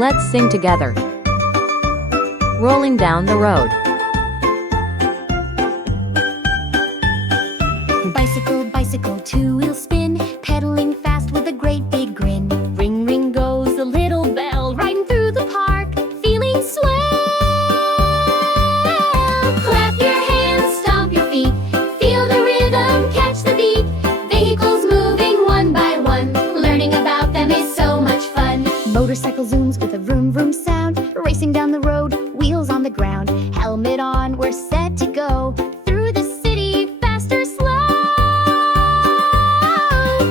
Let's sing together. Rolling down the road. Bicycle, bicycle, two-wheel spin, pedaling fast with a great big grin. Ring, ring goes the little bell, riding through the park, feeling swell. Clap your hands, stomp your feet, feel the rhythm, catch the beat. Vehicles moving one by one, learning about them is so much fun. Motorcycle zooms with a vroom vroom sound, racing down the road, wheels on the ground. Helmet on, we're set to go through the city, fast or slow.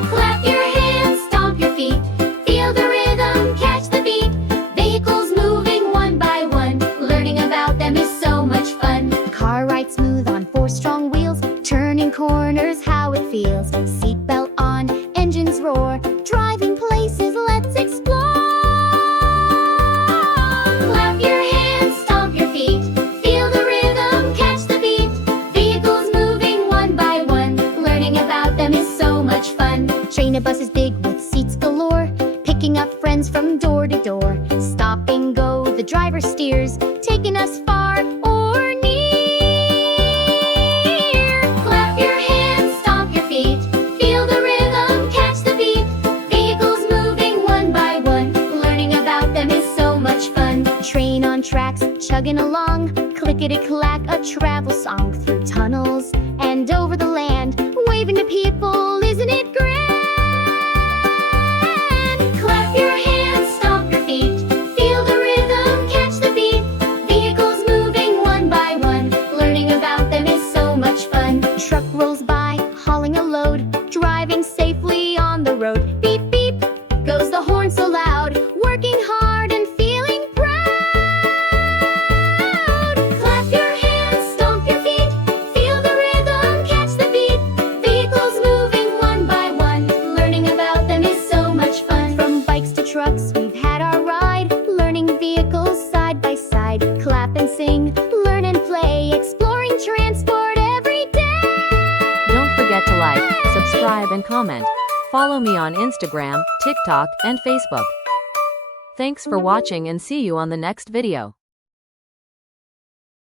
Clap your hands, stomp your feet, feel the rhythm, catch the beat. Vehicles moving one by one, learning about them is so much fun. Car rides smooth on four strong wheels, turning corners, how it feels. Seatbelt on, engines roar, driving places, let's explore. Clap your hands, stomp your feet, feel the rhythm, catch the beat. Vehicles moving one by one, learning about them is so much fun. Train a bus is big with seats galore, picking up friends from door to door. Stop and go, the driver steers, taking us far or near. Clap your hands, stomp your feet, feel the rhythm, catch the beat. Vehicles moving one by one, learning about them is so much fun. Train on tracks, chugging along, clickety-clack, a travel song through tunnels and over the land, waving to people, isn't it grand? Clap your hands, stomp your feet, feel the rhythm, catch the beat. Vehicles moving one by one, learning about them is so much fun. Truck rolls by, hauling a load, driving safely on the road. Beep, beep, goes the horn so loud, working hard and feeling proud. Clap your hands, stomp your feet, feel the rhythm, catch the beat. Vehicles moving one by one, learning about them is so much fun. From bikes to trucks, we've had our ride, learning vehicles side by side. Clap and sing, learn and play, exploring transport every day. Don't forget to like, subscribe and comment. Follow me on Instagram, TikTok, and Facebook. Thanks for watching and see you on the next video.